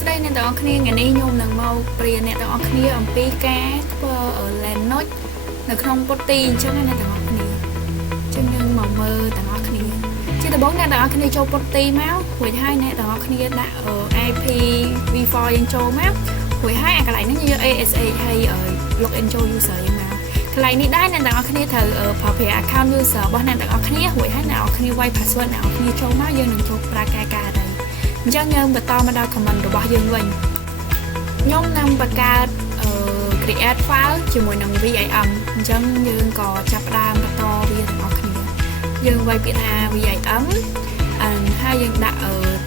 ស្ដីអ្នកទាំងអស់គ្នាថ្ងៃនេះខ្ញុំនឹងមកព្រាអ្នកទាំងអស់គ្នាអំពីការធ្វើLinuxនៅក្នុងពុតទីអញ្ចឹងអ្នកទាំងអស់គ្នាចឹងយើងមកមើលទាំងអស់គ្នាជាដំបូងអ្នកទាំងអស់គ្នាចូលពុតទីមករួចហើយអ្នកទាំងអស់គ្នាដាក់ IP v4 យើងចូលមករួចហើយអាកន្លែងនេះយើង ASH ហើយ login ចូល user យើងមកកន្លែងនេះដែរអ្នកទាំងអស់គ្នាត្រូវប្រើប្រាស់ account user របស់អ្នកទាំងអស់គ្នារួចហើយអ្នកទាំងអស់គ្នាវាយ password អ្នកទាំងអស់គ្នាចូលមកយើងនឹងចូលប្រើការដែរអញ្ចឹងយើងបន្តមកដល់ comment របស់យើងវិញខ្ញុំនឹងបង្កើត create file ជាមួយនឹង VIM អញ្ចឹងយើងក៏ចាប់ផ្ដើមបន្តវាទាំងអស់គ្នាយើងវាយពាក្យថា VIM ហើយយើងដាក់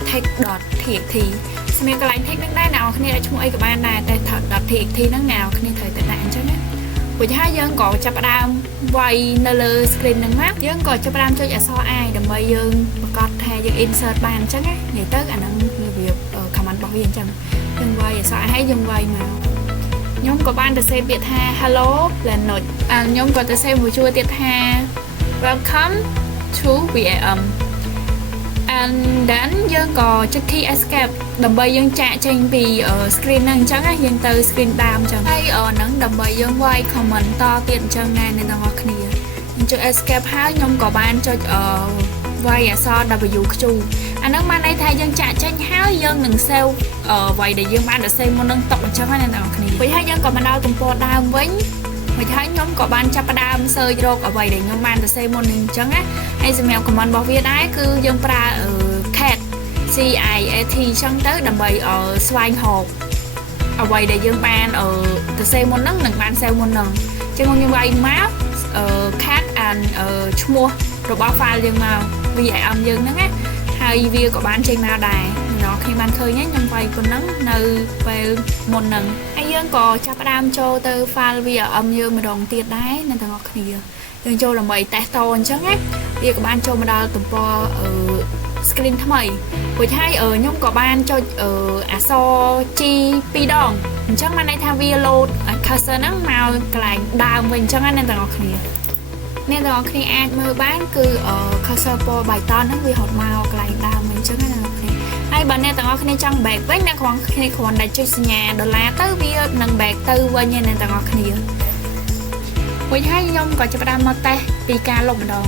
text.txt សម្រាប់កន្លែង text នឹងដែរអ្នកនរគ្នាដាក់ឈ្មោះអីក៏បានដែរតែ .txt ហ្នឹងអ្នកនរគ្នាត្រូវតែដាក់អញ្ចឹងណារួចហើយយើងក៏ចាប់ផ្ដើមវាយនៅលើ screen ហ្នឹងមកយើងក៏ចាប់ផ្ដើមចុចអក្សរ I ដើម្បីយើងប្រកាសថាយើង insert បានអញ្ចឹងណានិយាយទៅអាហ្នឹងរបៀប command របស់វាអញ្ចឹងយើងវាយអក្សរ I ហើយយើងវាយមកខ្ញុំក៏បានទៅសេពាក្យថា hello Linux ខ្ញុំក៏ទៅសេមួយជួរទៀតថា welcome to VIM and then យើងក៏ចុច key escape ដើម្បីយើងចាក់ចេញពី screen ហ្នឹងអញ្ចឹងណាយើងទៅ screen ដើមអញ្ចឹងហើយហ្នឹងដើម្បីយើងវាយ comment តទៀតអញ្ចឹងណាអ្នកទាំងអស់គ្នាខ្ញុំចុច escape ហើយខ្ញុំក៏បានចុចវាយអក្សរ WQ អាហ្នឹងបានន័យថាយើងចាក់ចេញហើយយើងនឹង save អ្វីដែលយើងបានសរសេរមុននឹងຕົកអញ្ចឹងណាអ្នកទាំងអស់គ្នារួចហើយយើងក៏មកដល់ទំព័រដើមវិញរួចហើយខ្ញុំក៏បានចាប់ផ្ដើម search រកអ្វីដែលខ្ញុំបានសរសេរមុននឹងអញ្ចឹងណាហើយសម្រាប់ comment របស់វាដែរគឺយើងប្រើ cat CIAT អញ្ចឹងទៅដើម្បីស្វែងរកអ្វីដែលយើងបានសរសេរមុនហ្នឹងនឹងបាន save មុនហ្នឹងអញ្ចឹងខ្ញុំវាយមក cat and ឈ្មោះរបស់ file យើងមក VIM យើងហ្នឹងណាហើយវាក៏បានចេញមកដែរអ្នកគ្នាបានឃើញហ្នឹងខ្ញុំវាយប៉ុណ្ណឹងនៅពេលមុនហ្នឹងហើយយើងក៏ចាប់ផ្ដើមចូលទៅ file VIM យើងម្ដងទៀតដែរអ្នកទាំងអស់គ្នាយើងចូលដើម្បី test តអញ្ចឹងណាវាក៏បានចូលមកដល់ទំព័រscreen ថ្មីរួចហើយខ្ញុំក៏បានចុចអក្សរ G 2 ដងអញ្ចឹងបានន័យថាវា load cursor ហ្នឹងមកកន្លែងដើមវិញអញ្ចឹងណាអ្នកទាំងអស់គ្នាអ្នកទាំងអស់គ្នាអាចមើលបានគឺ cursor ពណ៌បៃតងហ្នឹងវាហត់មកកន្លែងដើមវិញអញ្ចឹងណាអ្នកទាំងអស់គ្នាហើយបើអ្នកទាំងអស់គ្នាចង់ back វិញអ្នកទាំងអស់គ្នាគ្រាន់តែចុចសញ្ញាដុល្លារទៅវានឹង back ទៅវិញអ្នកទាំងអស់គ្នារួចហើយខ្ញុំក៏ចាប់ផ្ដើមមក test ពីការលុបម្ដង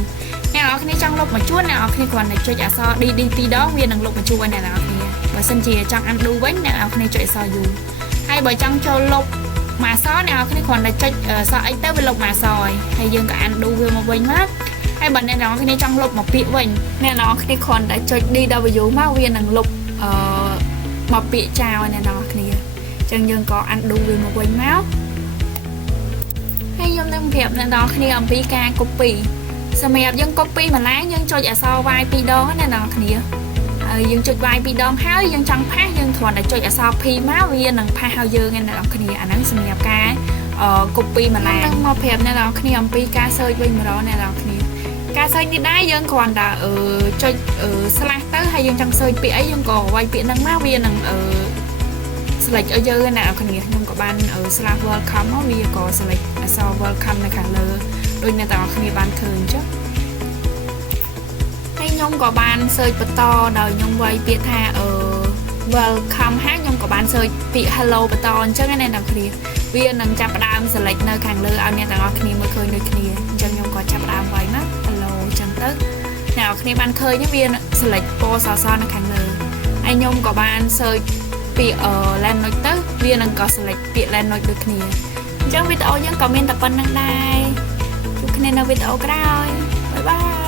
អ្នកនរគ្នាចង់លុបមួយជួរអ្នកនរគ្នាគ្រាន់តែចុចអក្សរ DD 2 ដងវានឹងលុបមួយជួរឲ្យអ្នកនរគ្នាបើសិនជាចង់ undo វិញអ្នកនរគ្នាចុចអក្សរ U ហើយបើចង់ចូលលុបមួយអក្សរអ្នកនរគ្នាគ្រាន់តែចុចអក្សរ X ទៅវាលុបមួយអក្សរហើយយើងក៏ undo វាមកវិញមកហើយបើអ្នកនរគ្នាចង់លុបមួយពាក្យវិញអ្នកនរគ្នាគ្រាន់តែចុច DW មកវានឹងលុបមកពាក្យចោលអ្នកនរគ្នាអញ្ចឹងយើងក៏ undo វាមកវិញមកហើយខ្ញុំនឹងប្រាប់អ្នកនរគ្នាអំពីការ copyសម្រាប់យើង copy ម្ល៉េះយើងចុចអក្សរ Y 2 ដងណាអ្នកនរគ្នាហើយយើងចុច Y 2 ដងហើយយើងចង់ផាសយើងគ្រាន់តែចុចអក្សរ P មកវានឹងផាសឲ្យយើងអ្នកនរគ្នាអាហ្នឹងសម្រាប់ការ copy ម្ល៉េះនឹងមកប្រាប់អ្នកនរគ្នាអំពីការ search វិញម្ដងអ្នកនរគ្នាការ search នេះដែរយើងគ្រាន់តែចុច slash ទៅហើយយើងចង់ search ពាក្យអីយើងក៏វាយពាក្យហ្នឹងមកវានឹងselect ឲ្យយើងអ្នកនរគ្នាខ្ញុំក៏បាន slash welcome មកវាក៏ select អក្សរ welcome នៅខាងលើដូចអ្នកទាំងអស់គ្នាបានឃើញចុះហើយខ្ញុំក៏បាន search បន្តដោយខ្ញុំវាយពាក្យថា welcome ហើយខ្ញុំក៏បាន search ពាក្យ hello បន្តអញ្ចឹងណាអ្នកទាំងគ្នាវានឹងចាប់ផ្ដើម select នៅខាងលើឲ្យអ្នកទាំងអស់គ្នាមើលឃើញដូចគ្នាអញ្ចឹងខ្ញុំក៏ចាប់ផ្ដើមវាយមក hello អញ្ចឹងទៅអ្នកទាំងអស់គ្នាបានឃើញវា select ពណ៌សសនៅខាងលើហើយខ្ញុំក៏បាន search ពាក្យ Linux ទៅវានឹងក៏ select ពាក្យ Linux ដូចគ្នាអញ្ចឹងវីដេអូយើងក៏មានតែប៉ុណ្្នឹងដែរជួបគ្នានៅវីដេអូក្រោយបាយបាយ